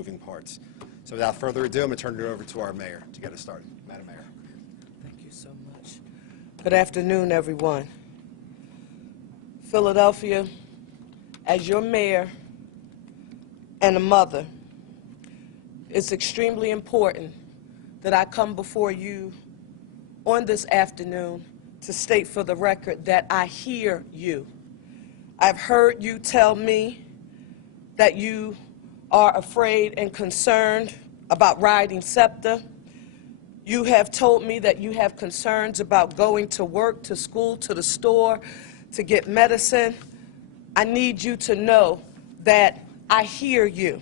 moving parts. So without further ado, I'm going to turn it over to our mayor to get us started. Madam Mayor. Thank you so much. Good afternoon, everyone. Philadelphia, as your mayor and a mother, it's extremely important that I come before you on this afternoon to state for the record that I hear you. I've heard you tell me that you are afraid and concerned about riding SEPTA. You have told me that you have concerns about going to work, to school, to the store, to get medicine. I need you to know that I hear you.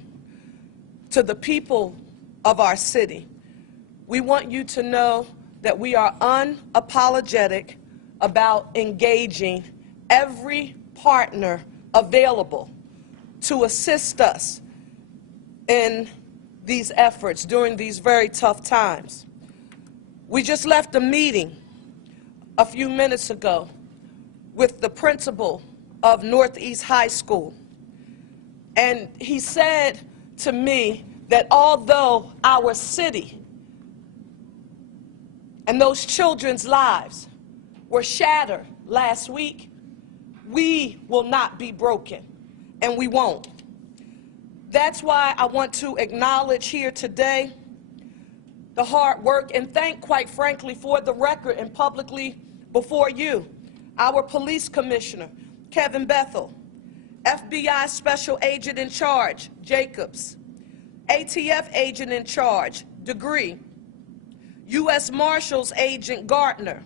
To the people of our city, we want you to know that we are unapologetic about engaging every partner available to assist us in these efforts during these very tough times. We just left a meeting a few minutes ago with the principal of Northeast High School, and he said to me that although our city and those children's lives were shattered last week, we will not be broken, and we won't. That's why I want to acknowledge here today the hard work and thank, quite frankly, for the record and publicly before you, our police commissioner, Kevin Bethel, FBI Special Agent in Charge, Jacobs, ATF Agent in Charge, Degree, U.S. Marshal's Agent Gardner,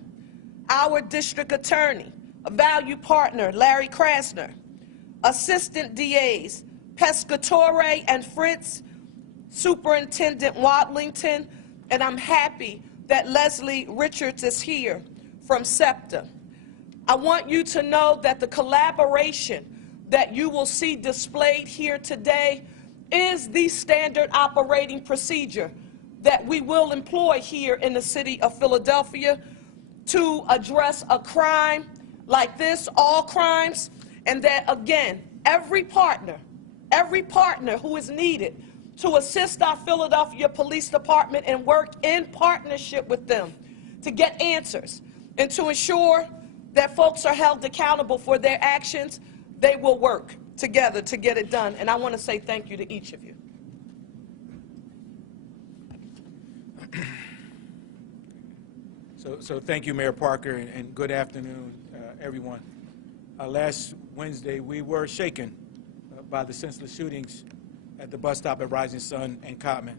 our District Attorney, a value partner, Larry Krasner, Assistant DAs, Pescatore and Fritz, Superintendent Wadlington, and I'm happy that Leslie Richards is here from SEPTA. I want you to know that the collaboration that you will see displayed here today is the standard operating procedure that we will employ here in the city of Philadelphia to address a crime like this, all crimes, and that, again, every partner who is needed to assist our Philadelphia Police Department and work in partnership with them to get answers and to ensure that folks are held accountable for their actions, they will work together to get it done. And I want to say thank you to each of you. So thank you, Mayor Parker, and good afternoon, everyone. Last Wednesday, we were shaken by the senseless shootings at the bus stop at Rising Sun and Cotman.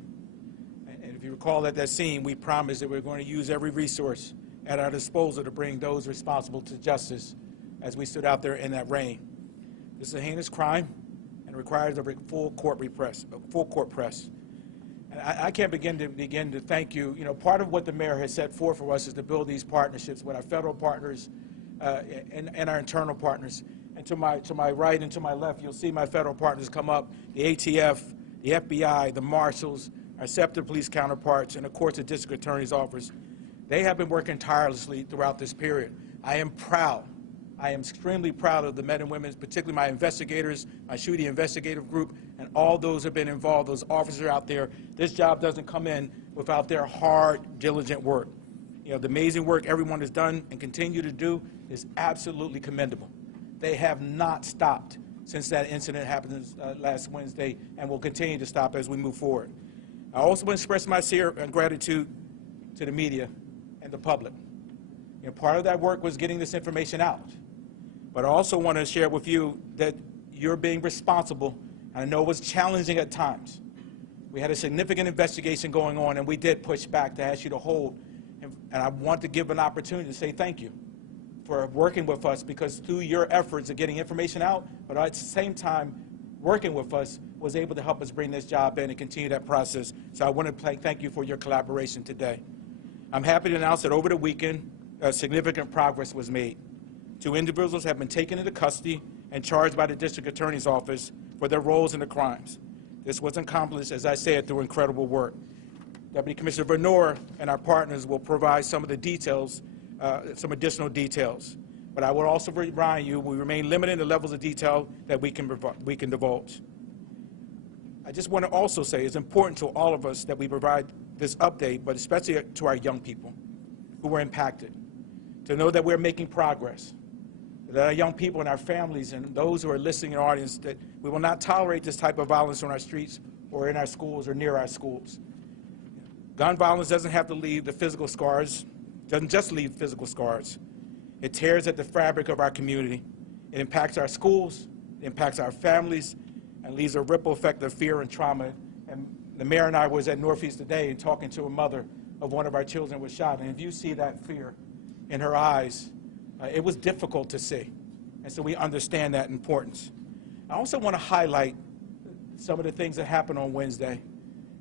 And if you recall at that scene, we promised that we were going to use every resource at our disposal to bring those responsible to justice as we stood out there in that rain. This is a heinous crime and requires a full court press. And I can't begin to thank you. You know, part of what the mayor has set forth for us is to build these partnerships with our federal partners and our internal partners. And to my right and to my left, you'll see my federal partners come up, the ATF, the FBI, the Marshals, our SEPTA police counterparts, and of course the District Attorney's Office. They have been working tirelessly throughout this period. I am proud. I am extremely proud of the men and women, particularly my investigators, my shooting investigative group, and all those who have been involved, those officers out there. This job doesn't come in without their hard, diligent work. You know, the amazing work everyone has done and continue to do is absolutely commendable. They have not stopped since that incident happened last Wednesday and will continue to stop as we move forward. I also want to express my sincere gratitude to the media and the public. You know, part of that work was getting this information out. But I also want to share with you that you're being responsible. I know it was challenging at times. We had a significant investigation going on, and we did push back to ask you to hold. And I want to give an opportunity to say thank you for working with us, because through your efforts of getting information out, but at the same time, working with us was able to help us bring this job in and continue that process. So I want to thank you for your collaboration today. I'm happy to announce that over the weekend, significant progress was made. 2 individuals have been taken into custody and charged by the District Attorney's Office for their roles in the crimes. This was accomplished, as I said, through incredible work. Deputy Commissioner Venor and our partners will provide some of the details, some additional details. But I will also remind you, we remain limited in the levels of detail that we can divulge. I just want to also say it's important to all of us that we provide this update, but especially to our young people who were impacted, to know that we're making progress, that our young people and our families and those who are listening in the audience, that we will not tolerate this type of violence on our streets or in our schools or near our schools. Gun violence doesn't have to leave the physical scars, doesn't just leave physical scars. It tears at the fabric of our community. It impacts our schools, it impacts our families, and leaves a ripple effect of fear and trauma. And the mayor and I was at Northeast today and talking to a mother of one of our children was shot. And if you see that fear in her eyes, it was difficult to see. And so we understand that importance. I also want to highlight some of the things that happened on Wednesday.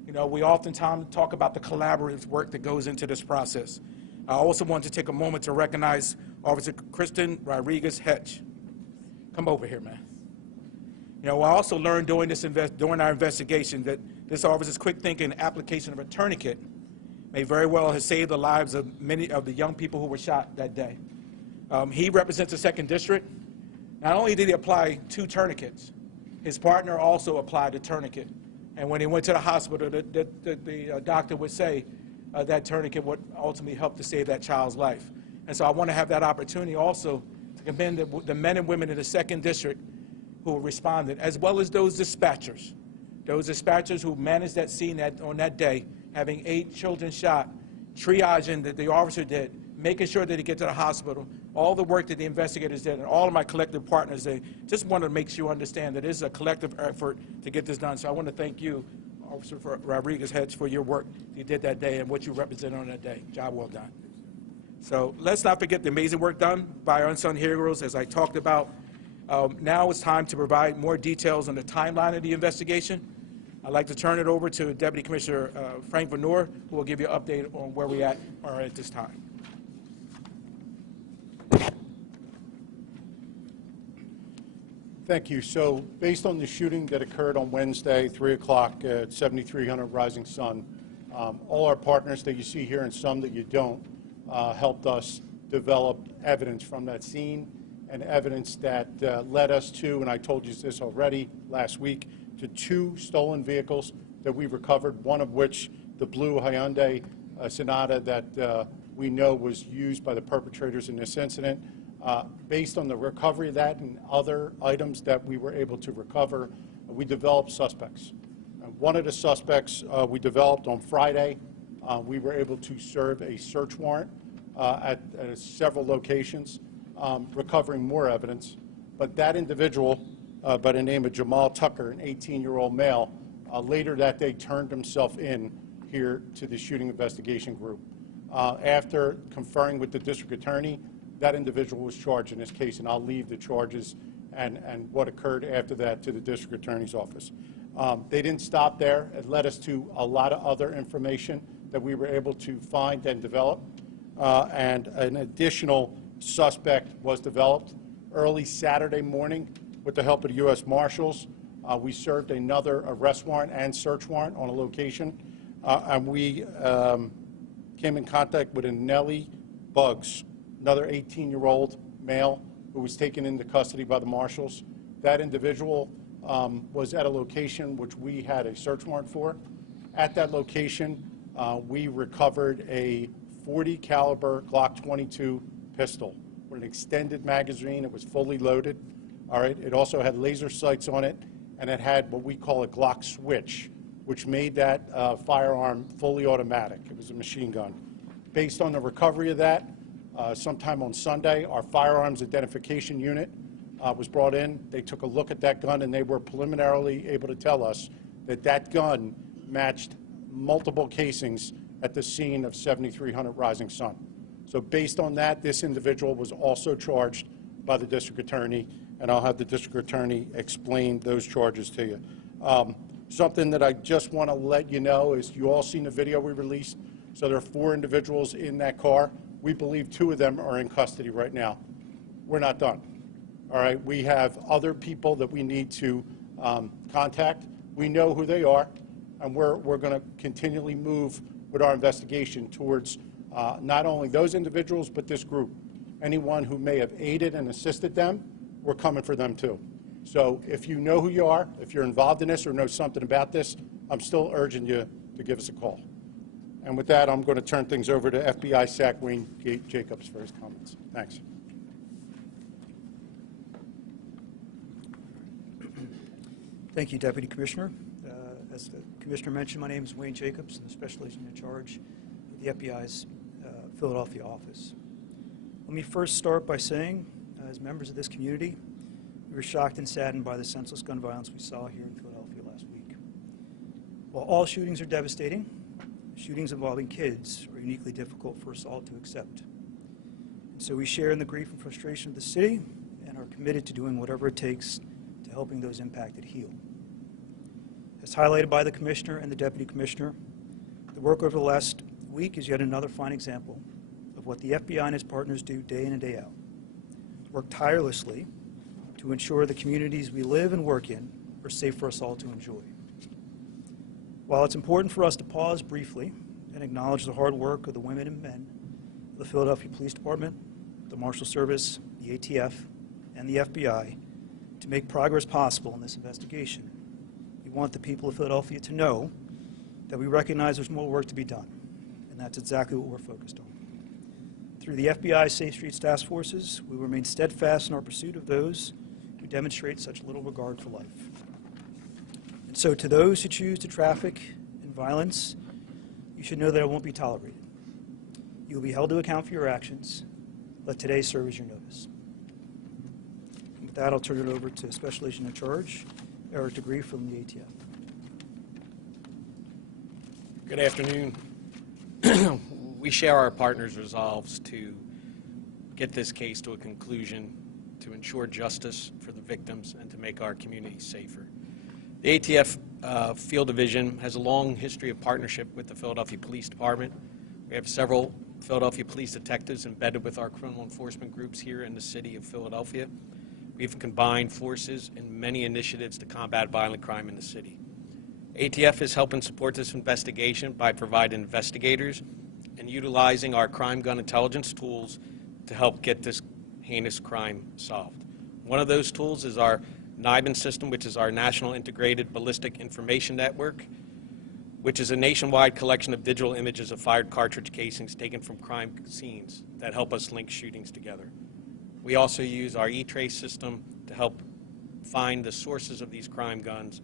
You know, we oftentimes talk about the collaborative work that goes into this process. I also want to take a moment to recognize Officer Kristen Rodriguez-Hetch. Come over here, man. You know, I also learned during our investigation that this officer's quick thinking and application of a tourniquet may very well have saved the lives of many of the young people who were shot that day. He represents the 2nd District. Not only did he apply 2 tourniquets, his partner also applied a tourniquet. And when he went to the hospital, the doctor would say that tourniquet would ultimately help to save that child's life. And so I want to have that opportunity also to commend the men and women in the 2nd District who responded, as well as those dispatchers who managed that scene on that day, having 8 children shot, triaging that the officer did, making sure that he get to the hospital, all the work that the investigators did, and all of my collective partners, they just want to make sure you understand that it is a collective effort to get this done. So I want to thank you, Officer Rodriguez-Hetch, for your work you did that day and what you represented on that day. Job well done. So let's not forget the amazing work done by our unsung heroes, as I talked about. Now it's time to provide more details on the timeline of the investigation. I'd like to turn it over to Deputy Commissioner Frank Venor, who will give you an update on where we are at this time. Thank you. So based on the shooting that occurred on Wednesday, 3 o'clock at 7300 Rising Sun, all our partners that you see here and some that you don't helped us develop evidence from that scene and evidence that led us to, and I told you this already last week, to 2 stolen vehicles that we recovered, one of which, the blue Hyundai Sonata that we know was used by the perpetrators in this incident. Based on the recovery of that and other items that we were able to recover, we developed suspects. One of the suspects we developed on Friday. We were able to serve a search warrant at several locations, recovering more evidence. But that individual, by the name of Jamal Tucker, an 18-year-old male, later that day turned himself in here to the shooting investigation group. After conferring with the district attorney, that individual was charged in this case, and I'll leave the charges and what occurred after that to the district attorney's office. They didn't stop there. It led us to a lot of other information that we were able to find and develop, and an additional suspect was developed early Saturday morning with the help of the U.S. Marshals. We served another arrest warrant and search warrant on a location, and we came in contact with a Nellie Buggs, another 18-year-old male who was taken into custody by the Marshals. That individual was at a location which we had a search warrant for. At that location, we recovered a .40 caliber Glock 22 pistol with an extended magazine. It was fully loaded. All right. It also had laser sights on it, and it had what we call a Glock switch, which made that firearm fully automatic. It was a machine gun. Based on the recovery of that, sometime on Sunday, our firearms identification unit was brought in. They took a look at that gun, and they were preliminarily able to tell us that that gun matched multiple casings at the scene of 7300 Rising Sun. So based on that, this individual was also charged by the district attorney, and I'll have the district attorney explain those charges to you. Something that I just want to let you know is you all seen the video we released. So there are 4 individuals in that car. We believe 2 of them are in custody right now. We're not done. All right, we have other people that we need to contact. We know who they are, and we're going to continually move with our investigation towards not only those individuals, but this group. Anyone who may have aided and assisted them, we're coming for them too. So if you know who you are, if you're involved in this or know something about this, I'm still urging you to give us a call. And with that, I'm going to turn things over to FBI SAC Wayne Jacobs for his comments. Thanks. Thank you, Deputy Commissioner. As the Commissioner mentioned, my name is Wayne Jacobs. I'm the Special Agent in charge of the FBI's Philadelphia office. Let me first start by saying, as members of this community, we were shocked and saddened by the senseless gun violence we saw here in Philadelphia last week. While all shootings are devastating, shootings involving kids are uniquely difficult for us all to accept. And so we share in the grief and frustration of the city and are committed to doing whatever it takes to helping those impacted heal. As highlighted by the Commissioner and the Deputy Commissioner, the work over the last week is yet another fine example of what the FBI and its partners do day in and day out. Work tirelessly to ensure the communities we live and work in are safe for us all to enjoy. While it's important for us to pause briefly and acknowledge the hard work of the women and men of the Philadelphia Police Department, the Marshal Service, the ATF, and the FBI to make progress possible in this investigation, we want the people of Philadelphia to know that we recognize there's more work to be done, and that's exactly what we're focused on. Through the FBI's Safe Streets Task Forces, we remain steadfast in our pursuit of those who demonstrate such little regard for life. And so to those who choose to traffic in violence, you should know that it won't be tolerated. You will be held to account for your actions. Let today serve as your notice. And with that, I'll turn it over to Special Agent in Charge, Eric DeGree from the ATF. Good afternoon. We share our partners' resolves to get this case to a conclusion, to ensure justice for the victims, and to make our communities safer. The ATF Field Division has a long history of partnership with the Philadelphia Police Department. We have several Philadelphia police detectives embedded with our criminal enforcement groups here in the city of Philadelphia. We've combined forces in many initiatives to combat violent crime in the city. ATF is helping support this investigation by providing investigators and utilizing our crime gun intelligence tools to help get this heinous crime solved. One of those tools is our NIBIN system, which is our National Integrated Ballistic Information Network, which is a nationwide collection of digital images of fired cartridge casings taken from crime scenes that help us link shootings together. We also use our E-Trace system to help find the sources of these crime guns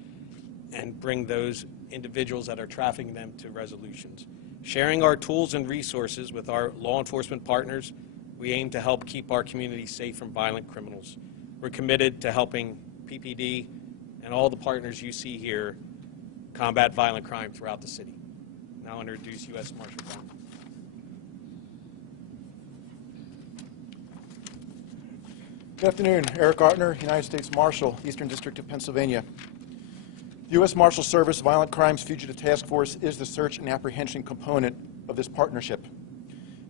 and bring those individuals that are trafficking them to resolutions. Sharing our tools and resources with our law enforcement partners, we aim to help keep our community safe from violent criminals. We're committed to helping PPD and all the partners you see here combat violent crime throughout the city. Now I'll introduce U.S. Marshal Brown. Good afternoon. Eric Artner, United States Marshal, Eastern District of Pennsylvania. The U.S. Marshal Service Violent Crimes Fugitive Task Force is the search and apprehension component of this partnership.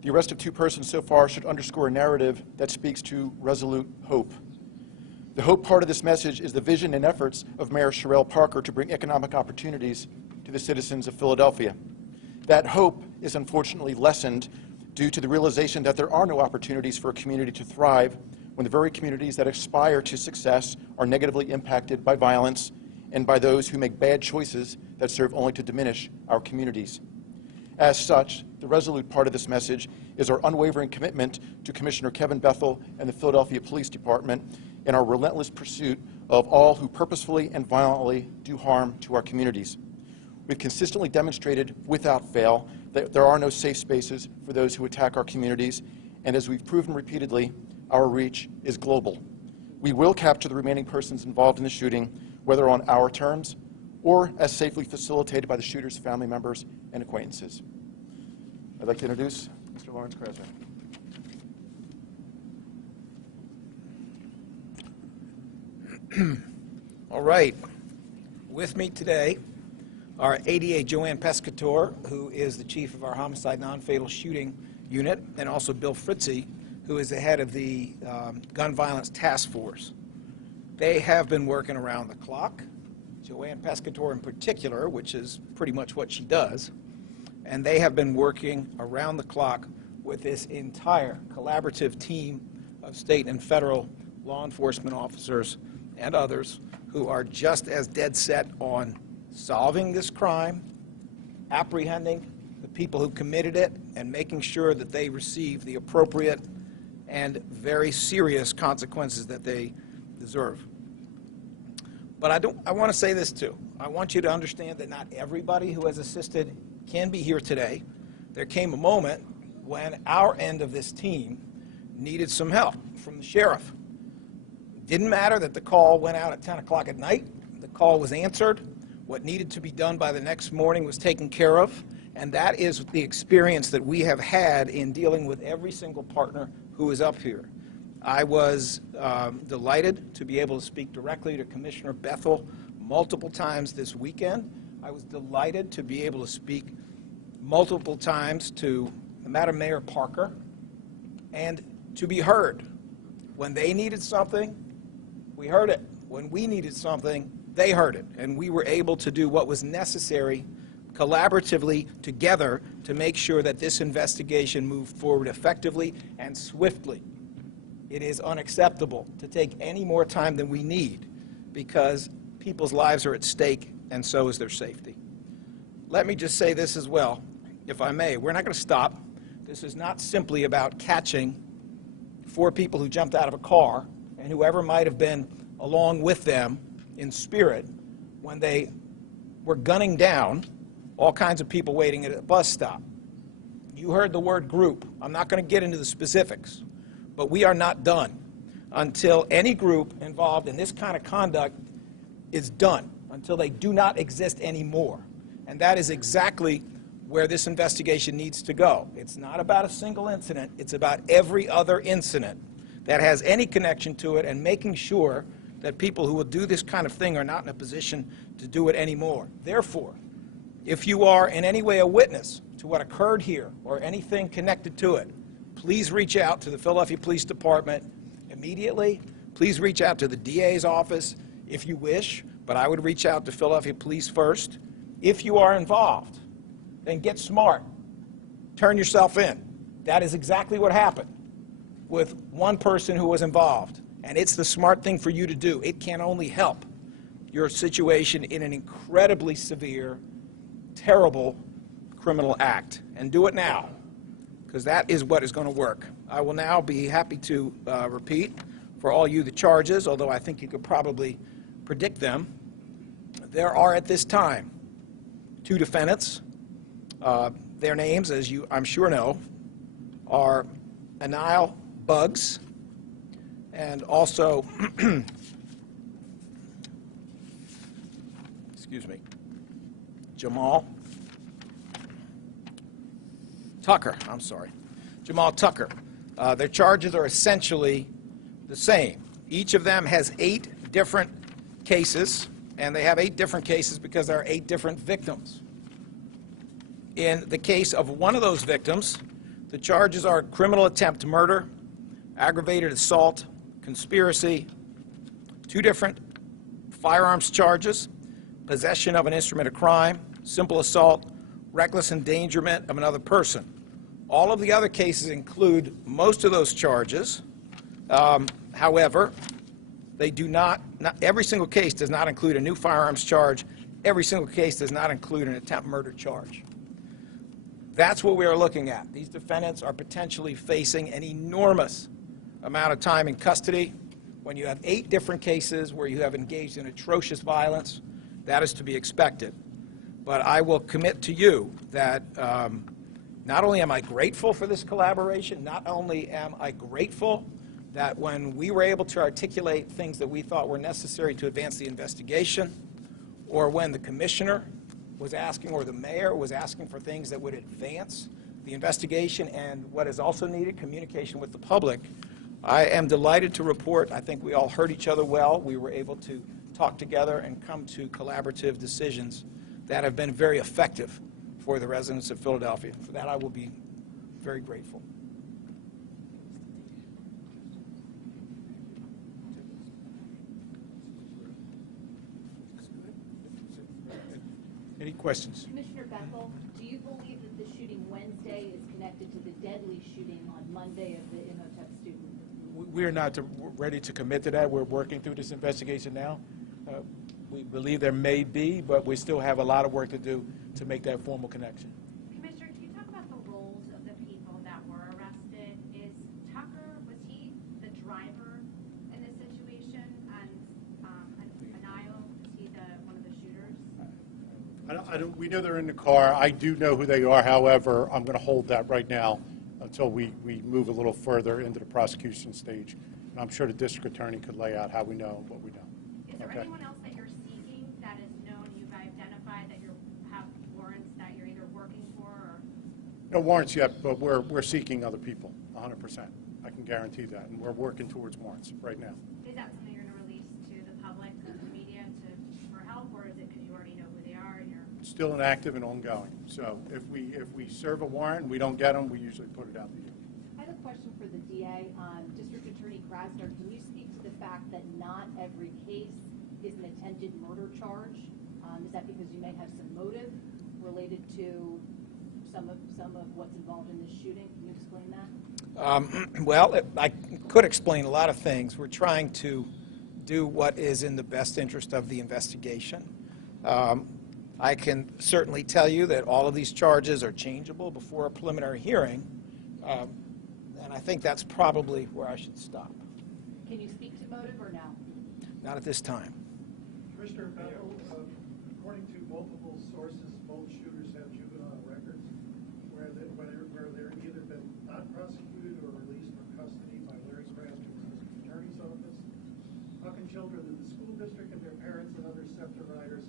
The arrest of 2 persons so far should underscore a narrative that speaks to resolute hope. The hope part of this message is the vision and efforts of Mayor Sherrell Parker to bring economic opportunities to the citizens of Philadelphia. That hope is unfortunately lessened due to the realization that there are no opportunities for a community to thrive when the very communities that aspire to success are negatively impacted by violence and by those who make bad choices that serve only to diminish our communities. As such, the resolute part of this message is our unwavering commitment to Commissioner Kevin Bethel and the Philadelphia Police Department in our relentless pursuit of all who purposefully and violently do harm to our communities. We've consistently demonstrated without fail that there are no safe spaces for those who attack our communities, and as we've proven repeatedly, our reach is global. We will capture the remaining persons involved in the shooting, whether on our terms or as safely facilitated by the shooter's family members and acquaintances. I'd like to introduce Mr. Lawrence Krasner. All right. With me today are ADA Joanne Pescatore, who is the chief of our homicide non-fatal shooting unit, and also Bill Fritzy, who is the head of the gun violence task force. They have been working around the clock, Joanne Pescatore in particular, which is pretty much what she does, and they have been working around the clock with this entire collaborative team of state and federal law enforcement officers and others who are just as dead set on solving this crime, apprehending the people who committed it, and making sure that they receive the appropriate and very serious consequences that they deserve. But I want to say this too. I want you to understand that not everybody who has assisted can be here today. There came a moment when our end of this team needed some help from the sheriff. Didn't matter that the call went out at 10 o'clock at night. The call was answered. What needed to be done by the next morning was taken care of. And that is the experience that we have had in dealing with every single partner who is up here. I was delighted to be able to speak directly to Commissioner Bethel multiple times this weekend. I was delighted to be able to speak multiple times to Madam Mayor Parker and to be heard. When they needed something, we heard it. When we needed something, they heard it. And we were able to do what was necessary collaboratively together to make sure that this investigation moved forward effectively and swiftly. It is unacceptable to take any more time than we need because people's lives are at stake and so is their safety. Let me just say this as well, if I may. We're not going to stop. This is not simply about catching 4 people who jumped out of a car and whoever might have been along with them in spirit when they were gunning down all kinds of people waiting at a bus stop. You heard the word group. I'm not going to get into the specifics, but we are not done until any group involved in this kind of conduct is done, until they do not exist anymore. And that is exactly where this investigation needs to go. It's not about a single incident. It's about every other incident that has any connection to it and making sure that people who will do this kind of thing are not in a position to do it anymore. Therefore, if you are in any way a witness to what occurred here or anything connected to it, please reach out to the Philadelphia Police Department immediately. Please reach out to the DA's office if you wish, but I would reach out to Philadelphia Police first. If you are involved, then get smart. Turn yourself in. That is exactly what happened with one person who was involved, and it's the smart thing for you to do. It can only help your situation in an incredibly severe, terrible criminal act. And do it now, because that is what is going to work. I will now be happy to repeat for all you the charges, although I think you could probably predict them. There are at this time 2 defendants. Their names, as you I'm sure know, are Anil Buggs and also excuse me, Jamal Tucker. I'm sorry, Jamal Tucker. Their charges are essentially the same. Each of them has 8 different cases, and they have 8 different cases because there are 8 different victims. In the case of one of those victims, the charges are criminal attempt murder, aggravated assault, conspiracy, 2 different firearms charges, possession of an instrument of crime, simple assault, reckless endangerment of another person. All of the other cases include most of those charges. However, they do not every single case does not include a new firearms charge. Every single case does not include an attempt murder charge. That's what we are looking at. These defendants are potentially facing an enormous amount of time in custody. When you have 8 different cases where you have engaged in atrocious violence, that is to be expected. But I will commit to you that not only am I grateful for this collaboration, not only am I grateful that when we were able to articulate things that we thought were necessary to advance the investigation, or when the commissioner was asking, or the mayor was asking for things that would advance the investigation and what is also needed, communication with the public, I am delighted to report, I think we all heard each other well. We were able to talk together and come to collaborative decisions that have been very effective for the residents of Philadelphia. For that, I will be very grateful. Any questions? Commissioner Bethel, do you believe that the shooting Wednesday is connected to the deadly shooting on Monday of the Imhotep student We're not ready to commit to that. We're working through this investigation now. We believe there may be, but we still have a lot of work to do to make that formal connection. Commissioner, can you talk about the roles of the people that were arrested? Was he the driver in this situation? And Anayo, is he one of the shooters? We know they're in the car. I do know who they are. However, I'm going to hold that right now until we move a little further into the prosecution stage. And I'm sure the district attorney could lay out how we know and what we don't. Is there Okay. anyone else that you're seeking that is known, you've identified that you have warrants that you're either working for or? No warrants yet, but we're seeking other people, 100%. I can guarantee that, and we're working towards warrants right now. Is that something you're going to release to the public, to the media, for help, or is it because you already know who they are and you're? It's still an active and ongoing. So if we serve a warrant and we don't get them, we usually put it out to you. I have a question for the DA. District Attorney Krasner, can you speak to the fact that not every case is an attempted murder charge? Is that because you may have some motive related to some of what's involved in this shooting? Can you explain that? Well, I could explain a lot of things. We're trying to do what is in the best interest of the investigation. I can certainly tell you that all of these charges are changeable before a preliminary hearing, and I think that's probably where I should stop. Can you speak to motive or no? Not at this time. Commissioner Bethel, according to multiple sources, both shooters have juvenile records where they're either been not prosecuted or released from custody by Larry Krasner's attorney's office. How can children in the school district and their parents and other SEPTA riders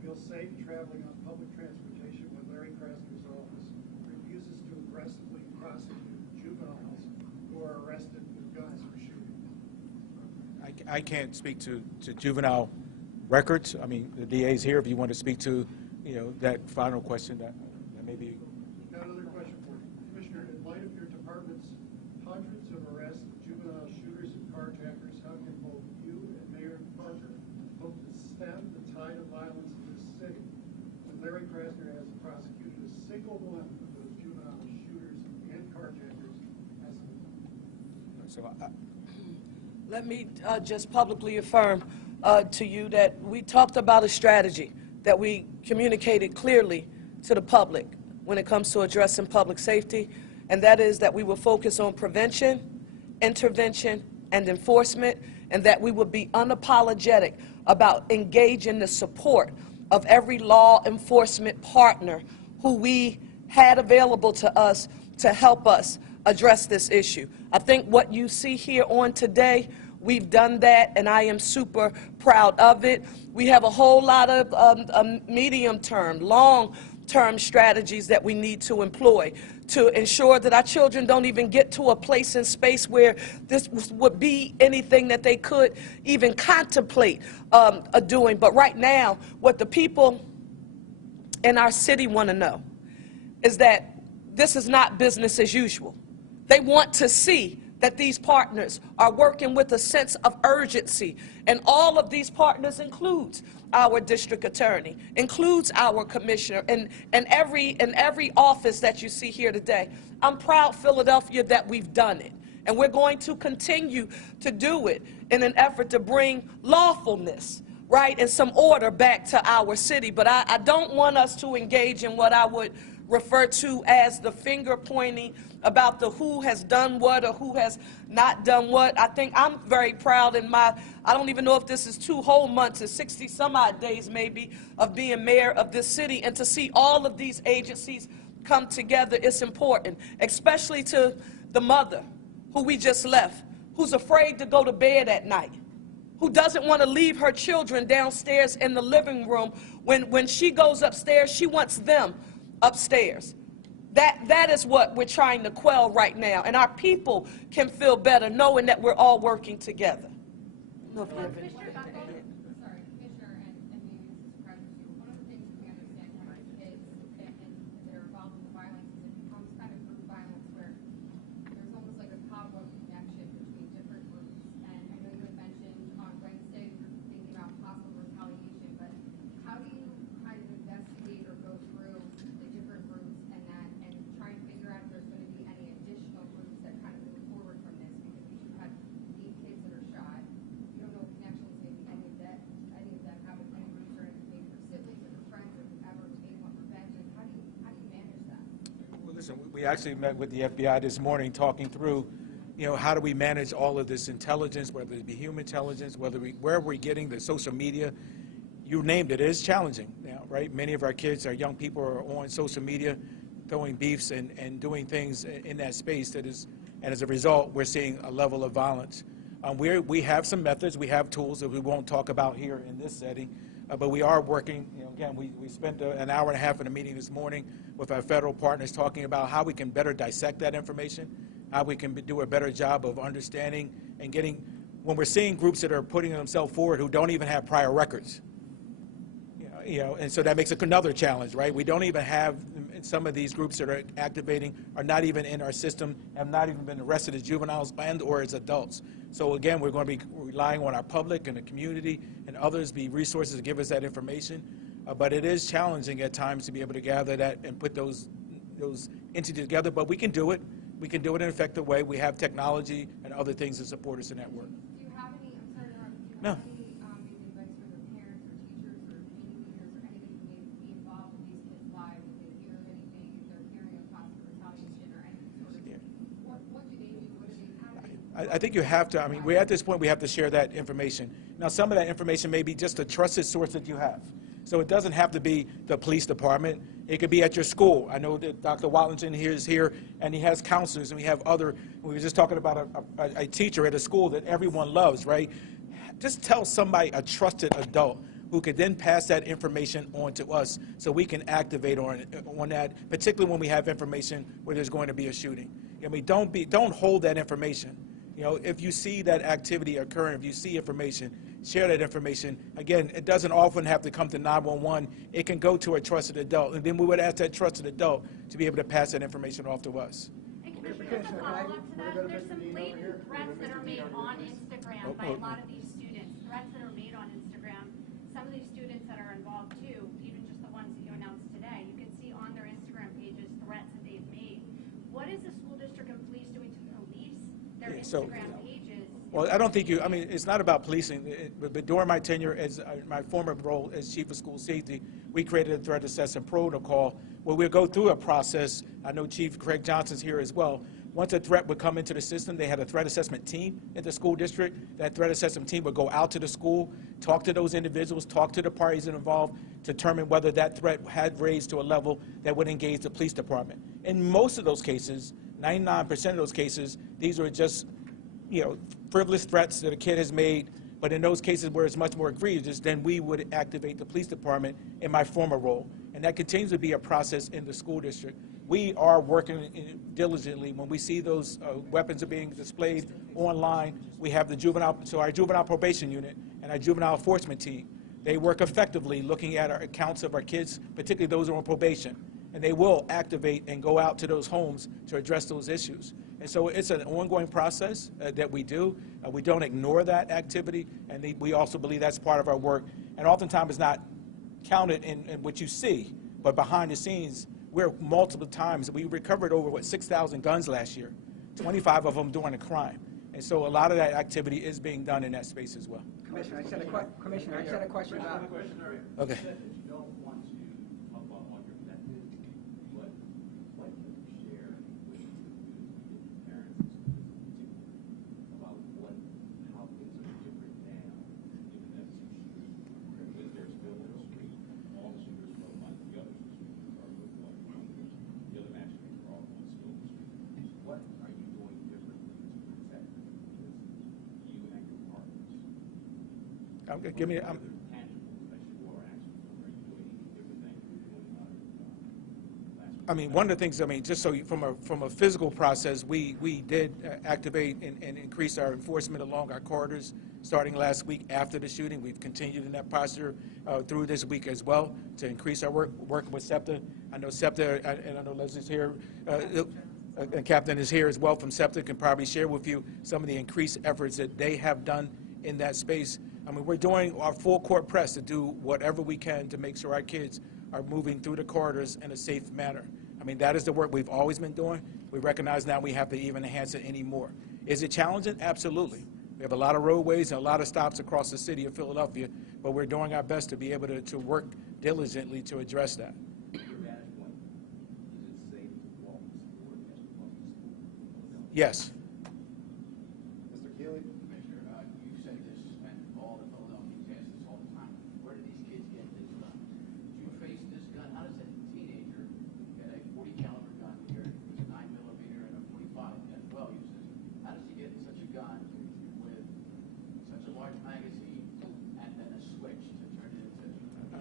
feel safe traveling on public transportation when Larry Krasner's office refuses to aggressively prosecute juveniles who are arrested with guns for shooting? I can't speak to juvenile records. I mean, the DA's here if you want to speak to, that final question that maybe. Got another question for you. Commissioner, in light of your department's hundreds of arrests of juvenile shooters and carjackers, how can both you and Mayor Parker hope to stem the tide of violence in this city when Larry Krasner hasn't prosecuted a single one of those juvenile shooters and carjackers as of now? So Let me just publicly affirm to you that we talked about a strategy that we communicated clearly to the public when it comes to addressing public safety, and that is that we will focus on prevention, intervention, and enforcement, and that we will be unapologetic about engaging the support of every law enforcement partner who we had available to us to help us address this issue. I think what you see here on today, we've done that, and I am super proud of it. We have a whole lot of medium-term, long-term strategies that we need to employ to ensure that our children don't even get to a place in space where this would be anything that they could even contemplate doing. But right now, what the people in our city want to know is that this is not business as usual. They want to see that these partners are working with a sense of urgency. And all of these partners includes our district attorney, includes our commissioner, and every office that you see here today. I'm proud, Philadelphia, that we've done it. And we're going to continue to do it in an effort to bring lawfulness, right, and some order back to our city. But I don't want us to engage in what I would refer to as the finger pointing about the who has done what or who has not done what. I think I'm very proud in I don't even know if this is 2 whole months or 60 some odd days maybe of being mayor of this city, and to see all of these agencies come together is important, especially to the mother who we just left, who's afraid to go to bed at night, who doesn't want to leave her children downstairs in the living room. When she goes upstairs, she wants them upstairs. That is what we're trying to quell right now, and our people can feel better knowing that we're all working together. Commissioner Bethel, sorry, Commissioner, and maybe this is surprising to you. One of the things we understand from kids that are involved in the violence is it becomes kind of group violence where there's almost like a cobweb connection between different groups. And I know you had mentioned on Wednesday you're thinking about possible retaliation, but how do you kind of investigate or go through the different groups and try and figure out if there's going to be any additional groups that kind of move forward from this? Because we have had Listen, we actually met with the FBI this morning talking through, how do we manage all of this intelligence, whether it be human intelligence, where we're getting the social media. You named it, it is challenging now, right? Many of our kids, our young people are on social media throwing beefs and doing things in that space and as a result, we're seeing a level of violence. We have some methods, we have tools that we won't talk about here in this setting, but we are working, again, we spent an hour and a half in a meeting this morning with our federal partners talking about how we can better dissect that information, how we can do a better job of understanding and getting, when we're seeing groups that are putting themselves forward who don't even have prior records, and so that makes it another challenge, right? We don't even have, some of these groups that are activating are not even in our system, have not even been arrested as juveniles and or as adults. So again, we're going to be relying on our public and the community and others, be resources to give us that information. But it is challenging at times to be able to gather that and put those entities together, but we can do it. We can do it in an effective way. We have technology and other things to support us in that work. Do you have any, I'm sorry to interrupt, do you No. have any maybe advice for their parents or teachers or community leaders or anybody who may be involved in these kids' lives if they hear of anything, if they're hearing of possible retaliation or any sort of, what do they do, what do they, how do they? I think you have to, we're at this point, we have to share that information. Now, some of that information may be just a trusted source that you have. So it doesn't have to be the police department. It could be at your school. I know that Dr. Watlington here is here, and he has counselors, and we have other, we were just talking about a teacher at a school that everyone loves, right? Just tell somebody, a trusted adult, who could then pass that information on to us so we can activate on that, particularly when we have information where there's going to be a shooting. Don't hold that information. If you see that activity occurring, if you see information, share that information. Again, it doesn't often have to come to 911. It can go to a trusted adult, and then we would ask that trusted adult to be able to pass that information off to us. And Commissioner, just a follow-up to that, there's some blatant threats that are made on Instagram by a lot of these students, threats that are made on Instagram. Some of these students that are involved too, even just the ones that you announced today, you can see on their Instagram pages threats that they've made. What is the school district and police doing to police their Instagram pages? Well, I don't think it's not about policing, but during my tenure as my former role as chief of school safety, we created a threat assessment protocol where we'll go through a process. I know Chief Craig Johnson's here as well. Once a threat would come into the system, they had a threat assessment team at the school district. That threat assessment team would go out to the school, talk to those individuals, talk to the parties involved, determine whether that threat had raised to a level that would engage the police department. In most of those cases, 99% of those cases, these were just frivolous threats that a kid has made, but in those cases where it's much more egregious, then we would activate the police department in my former role. And that continues to be a process in the school district. We are working diligently. When we see those weapons are being displayed online, we have our juvenile probation unit and our juvenile enforcement team. They work effectively looking at our accounts of our kids, particularly those who are on probation. And they will activate and go out to those homes to address those issues. And so it's an ongoing process that we do. We don't ignore that activity, and we also believe that's part of our work. And oftentimes it's not counted in what you see, but behind the scenes, we're multiple times. We recovered over, 6,000 guns last year, 25 of them during a crime. And so a lot of that activity is being done in that space as well. Commissioner, I just had a question about... Okay. One of the things, just so from a physical process, we did activate and increase our enforcement along our corridors starting last week after the shooting. We've continued in that posture through this week as well to increase our work, working with SEPTA. I know SEPTA, and I know Leslie's here, and Captain is here as well from SEPTA, can probably share with you some of the increased efforts that they have done in that space. We're doing our full court press to do whatever we can to make sure our kids are moving through the corridors in a safe manner. That is the work we've always been doing. We recognize now we have to even enhance it anymore. Is it challenging? Absolutely. We have a lot of roadways and a lot of stops across the city of Philadelphia, but we're doing our best to be able to work diligently to address that. Yes. Mr. Keeley? Commissioner, you said this, and all the Philadelphians ask this all the time. Where do these kids get this gun? You face this gun. How does a teenager get a 40 caliber gun here, with a 9mm and a 45 as well uses? How does he get such a gun with such a large magazine and then a switch to turn it into?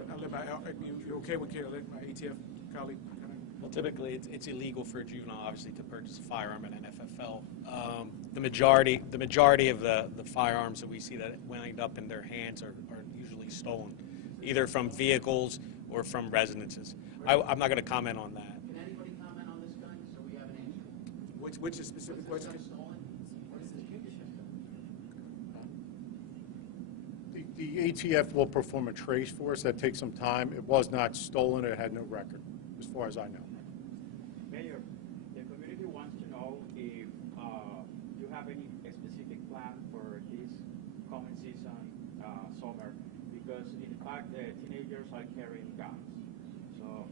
I'll let you okay with I'll let my ATF colleague comment? Well, typically, it's illegal for a juvenile, obviously, to purchase a firearm at an FFL. The majority of the firearms that we see that wind up in their hands are usually stolen, either from vehicles or from residences. I'm not going to comment on that. Can anybody comment on this gun so we have an answer? Which is specific question? Stolen? What is this computer system? The ATF will perform a trace for us. That takes some time. It was not stolen. It had no record, as far as I know. Mayor, the community wants to know if you have any specific plan for this coming season, summer, because in fact teenagers are carrying guns. So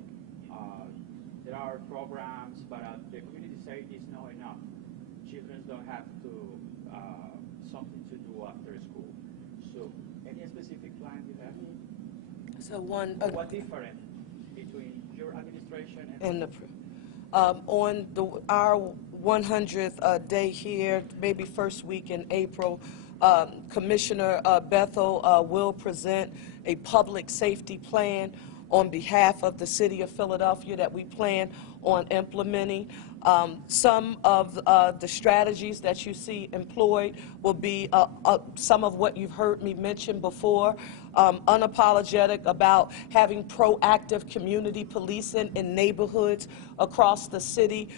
there are programs, but the community say it's not enough. Children don't have to something to do after school. So any specific plan you have? So one. What different between your administration And on our 100th day here, maybe first week in April, Commissioner Bethel will present a public safety plan on behalf of the city of Philadelphia that we plan on implementing. Some of the strategies that you see employed will be some of what you've heard me mention before. Unapologetic about having proactive community policing in neighborhoods across the city,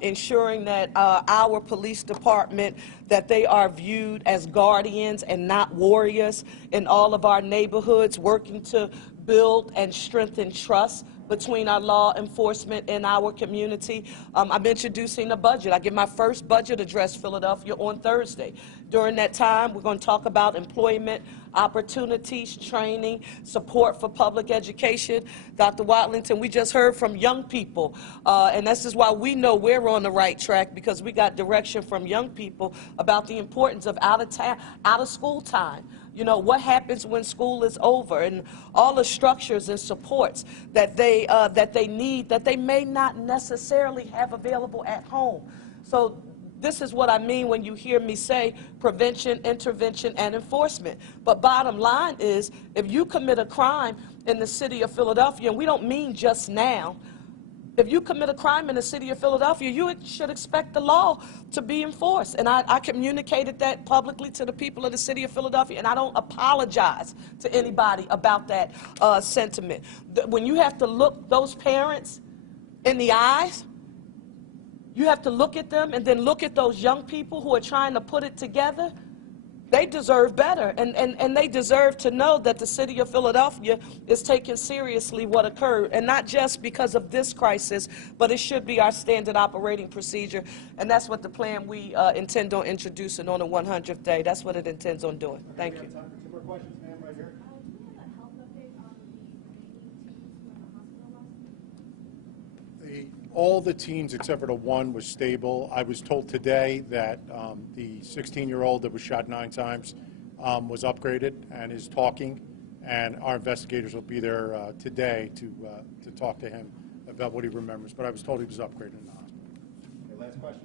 ensuring that our police department, that they are viewed as guardians and not warriors in all of our neighborhoods, working to build and strengthen trust between our law enforcement and our community. I'm introducing a budget. I give my first budget address, Philadelphia, on Thursday. During that time, we're going to talk about employment opportunities, training, support for public education. Dr. Watlington, we just heard from young people, and this is why we know we're on the right track, because we got direction from young people about the importance of out of school time. You know, what happens when school is over, and all the structures and supports that they need that they may not necessarily have available at home. So this is what I mean when you hear me say prevention, intervention, and enforcement. But bottom line is, if you commit a crime in the city of Philadelphia, and we don't mean just now, if you commit a crime in the city of Philadelphia, you should expect the law to be enforced. And I communicated that publicly to the people of the city of Philadelphia, and I don't apologize to anybody about that sentiment. When you have to look those parents in the eyes, you have to look at them and then look at those young people who are trying to put it together. They deserve better, and they deserve to know that the city of Philadelphia is taking seriously what occurred, and not just because of this crisis, but it should be our standard operating procedure, and that's what the plan we intend on introducing on the 100th day. That's what it intends on doing. Thank you. Time for two more questions, ma'am, right here. Do we have a health update on the remaining teens who were in the hospital last week? All the teens except for the one was stable. I was told today that the 16-year-old that was shot 9 times was upgraded and is talking, and our investigators will be there today to talk to him about what he remembers. But I was told he was upgraded in the hospital. Okay, last question.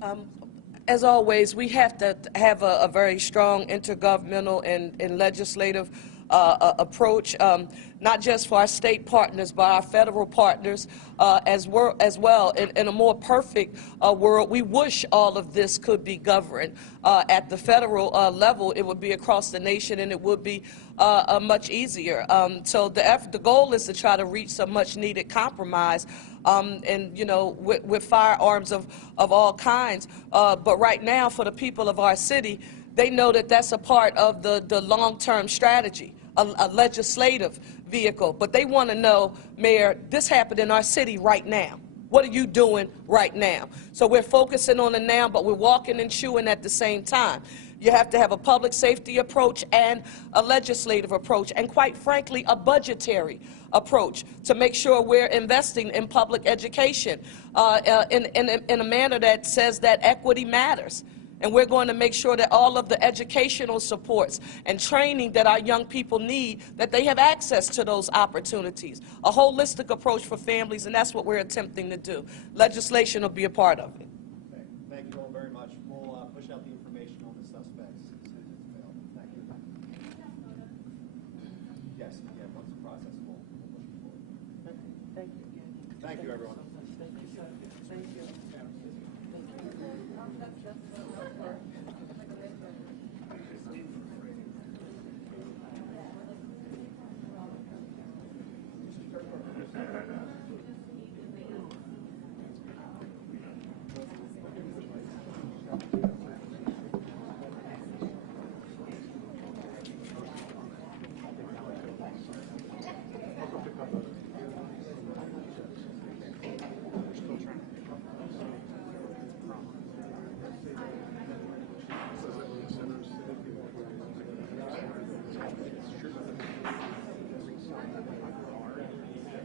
Oh, ma'am. As always, we have to have a very strong intergovernmental and legislative approach, not just for our state partners, but our federal partners as well. In a more perfect world, we wish all of this could be governed at the federal level. It would be across the nation, and it would be much easier. So the goal is to try to reach some much-needed compromise, and you know, with firearms of all kinds. But right now, for the people of our city, they know that that's a part of the long-term strategy, a legislative vehicle. But they want to know, Mayor, this happened in our city right now. What are you doing right now? So we're focusing on the now, but we're walking and chewing at the same time. You have to have a public safety approach and a legislative approach, and quite frankly, a budgetary approach to make sure we're investing in public education in a manner that says that equity matters. And we're going to make sure that all of the educational supports and training that our young people need, that they have access to those opportunities. A holistic approach for families, and that's what we're attempting to do. Legislation will be a part of it. Okay. Thank you all very much. We'll push out the information on the suspects as soon as it's available. Thank you. Yes, yeah, once the process will push it forward. Thank you. Thank you, everyone. Thank you, sir. Thank you.